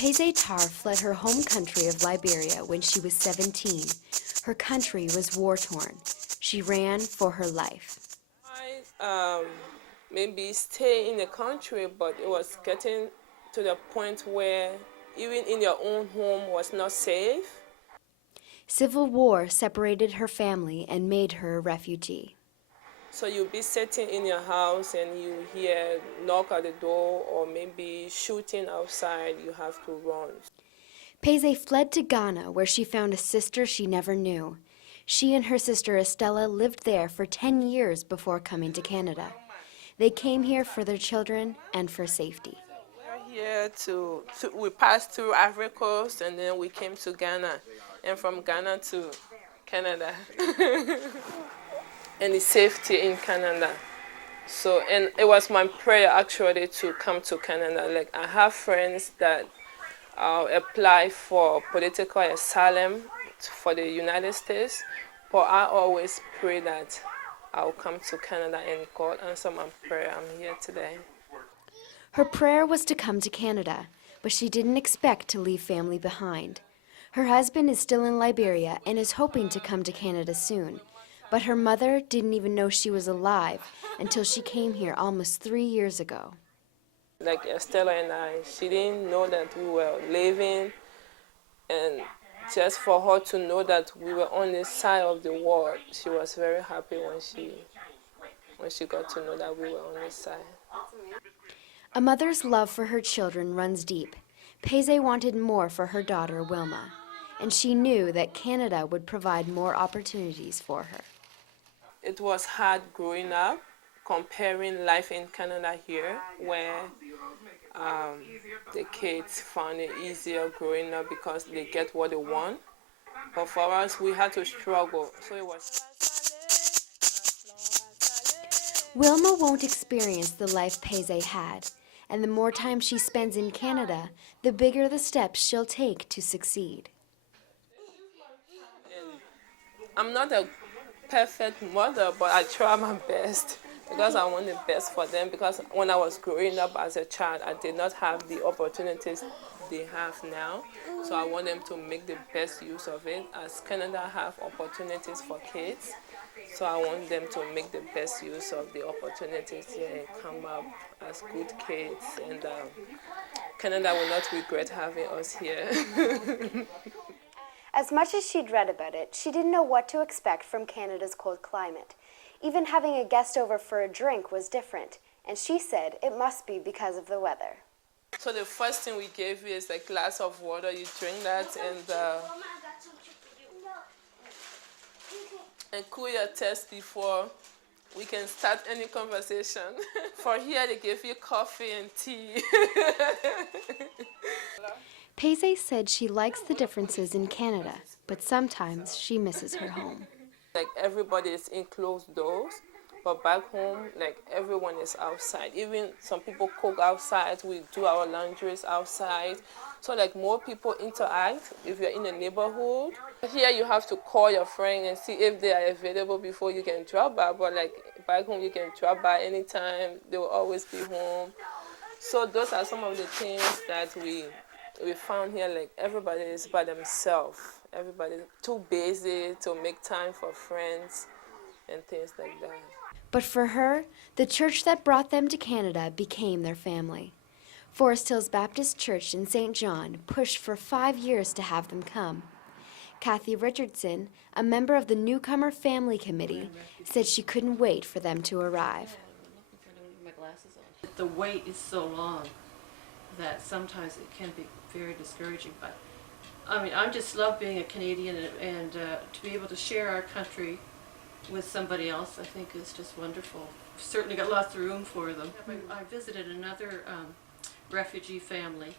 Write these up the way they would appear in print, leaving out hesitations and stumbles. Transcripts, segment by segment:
Peze Tar fled her home country of Liberia when she was 17. Her country was war-torn. She ran for her life. I maybe stay in the country, but it was getting to the point where even in your own home was not safe. Civil war separated her family and made her a refugee. So you'll be sitting in your house and you hear knock at the door or maybe shooting outside, you have to run. Peze fled to Ghana, where she found a sister she never knew. She and her sister Estella lived there for 10 years before coming to Canada. They came here for their children and for safety. We're here we passed through Ivory Coast and then we came to Ghana, and from Ghana to Canada. And the safety in Canada. So, and it was my prayer actually to come to Canada. Like, I have friends that apply for political asylum for the United States, but I always pray that I'll come to Canada and God answer my prayer. I'm here today. Her prayer was to come to Canada, but she didn't expect to leave family behind. Her husband is still in Liberia and is hoping to come to Canada soon. But her mother didn't even know she was alive until she came here almost 3 years ago. Like Estella and I, she didn't know that we were living, and just for her to know that we were on this side of the world, she was very happy when she got to know that we were on this side. A mother's love for her children runs deep. Peze wanted more for her daughter, Wilma, and she knew that Canada would provide more opportunities for her. It was hard growing up, comparing life in Canada here, where the kids found it easier growing up because they get what they want. But for us, we had to struggle. So it was. Wilma won't experience the life Peze had, and the more time she spends in Canada, the bigger the steps she'll take to succeed. I'm not a perfect mother, but I try my best because I want the best for them. Because when I was growing up as a child, I did not have the opportunities they have now. So I want them to make the best use of it. As Canada have opportunities for kids, so I want them to make the best use of the opportunities here and come up as good kids. And Canada will not regret having us here. As much as she'd read about it, she didn't know what to expect from Canada's cold climate. Even having a guest over for a drink was different, and she said it must be because of the weather. So the first thing we gave you is a glass of water. You drink that and cool your chest before we can start any conversation. For here, they give you coffee and tea. Peze said she likes the differences in Canada, but sometimes she misses her home. Like, everybody is in closed doors, but back home, like, everyone is outside. Even some people cook outside. We do our laundries outside. So, like, more people interact if you're in a neighborhood. Here, you have to call your friend and see if they are available before you can drop by. But, like, back home, you can drop by anytime. They will always be home. So those are some of the things that we found here. Like, everybody is by themselves. Everybody's too busy to make time for friends and things like that. But for her, the church that brought them to Canada became their family. Forest Hills Baptist Church in St. John pushed for 5 years to have them come. Kathy Richardson, a member of the Newcomer Family Committee, said she couldn't wait for them to arrive. The wait is so long that sometimes it can be very discouraging, but I mean, I just love being a Canadian, and to be able to share our country with somebody else, I think is just wonderful. Certainly got lots of room for them. I visited another refugee family,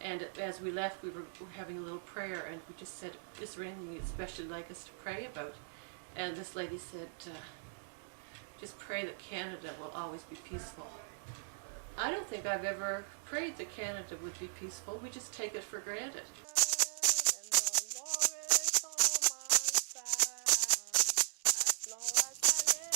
and as we left, we were having a little prayer, and we just said, is there anything you'd especially like us to pray about? And this lady said, just pray that Canada will always be peaceful. I don't think I've ever prayed that Canada would be peaceful. We just take it for granted.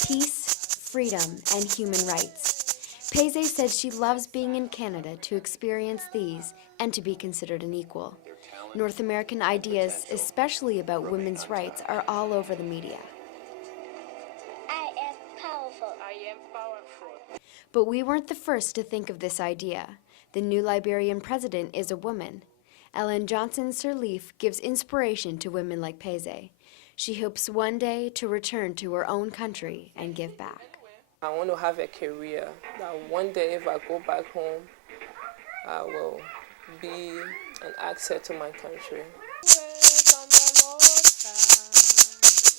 Peace, freedom, and human rights. Peze said she loves being in Canada to experience these and to be considered an equal. North American ideas, especially about women's rights, are all over the media. I am powerful. I am powerful. But we weren't the first to think of this idea. The new Liberian president is a woman. Ellen Johnson Sirleaf gives inspiration to women like Pese. She hopes one day to return to her own country and give back. I want to have a career that one day if I go back home, I will be an asset to my country.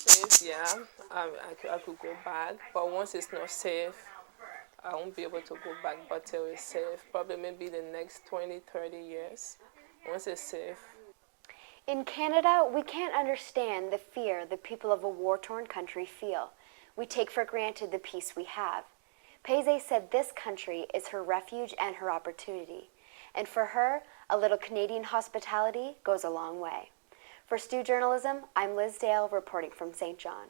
Safe, yeah, I could go back, but once it's not safe, I won't be able to go back, but till it's safe, probably maybe the next 20, 30 years, once it's safe. In Canada, we can't understand the fear the people of a war-torn country feel. We take for granted the peace we have. Pese said this country is her refuge and her opportunity. And for her, a little Canadian hospitality goes a long way. For Stu Journalism, I'm Liz Dail reporting from St. John.